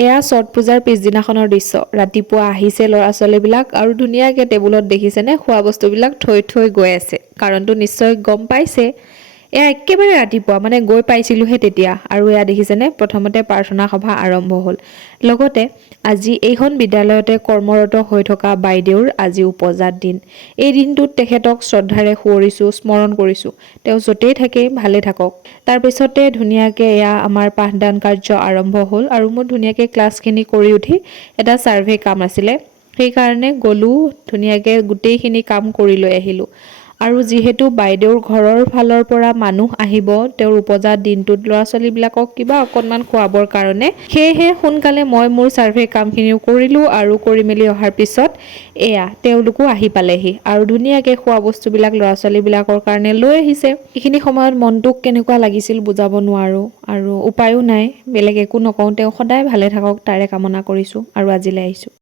এয়া ছট পূজাৰ পিছদিনাখনৰ দৃশ্য। ৰাতিপুৱা আহিছে ল'ৰা-ছোৱালীবিলাক আৰু ধুনীয়াকৈ টেবুলত দেখিছেনে খোৱা বস্তুবিলাক থৈ থৈ গৈ আছে। কাৰণটো নিশ্চয় গম পাইছে। এয়া একেবাৰে ৰাতিপুৱা মানে গৈ পাইছিলোহে তেতিয়া। আৰু এয়া দেখিছেনে প্ৰথমতে প্ৰাৰ্থনা সভা আৰম্ভ হ'ল। লগতে আজি এইখন বিদ্যালয়তে কৰ্মৰত হৈ থকা বাইদেউৰ আজি উপজাত দিন। এই দিনটোত তেখেতক শ্ৰদ্ধাৰে সুঁৱৰিছোঁ, স্মৰণ কৰিছোঁ। তেওঁ য'তেই থাকে ভালে থাকক। তাৰপিছতে ধুনীয়াকৈ এয়া আমাৰ পাঠদান কাৰ্য আৰম্ভ হ'ল আৰু মোৰ ধুনীয়াকৈ ক্লাছখিনি কৰি উঠি এটা ছাৰ্ভে কাম আছিলে। সেইকাৰণে গ'লোঁ, ধুনীয়াকৈ গোটেইখিনি কাম কৰি লৈ আহিলোঁ। আৰু যিহেতু বাইদেউৰ ঘৰৰ ফালৰ পৰা মানুহ আহিব তেওঁৰ উপজাত দিনটোত ল'ৰা-ছোৱালীবিলাকক কিবা অকণমান খুৱাবৰ কাৰণে, সেয়েহে সোনকালে মই মোৰ ছাৰ্ভে কামখিনিও কৰিলোঁ আৰু কৰি মেলি অহাৰ পিছত এয়া তেওঁলোকো আহি পালেহি আৰু ধুনীয়াকৈ খোৱা বস্তুবিলাক ল'ৰা-ছোৱালীবিলাকৰ কাৰণে লৈ আহিছে। এইখিনি সময়ত মনটোক কেনেকুৱা লাগিছিল বুজাব নোৱাৰোঁ আৰু উপায়ো নাই, বেলেগ একো নকওঁ। তেওঁ সদায় ভালে থাকক তাৰে কামনা কৰিছোঁ আৰু আজিলৈ আহিছোঁ।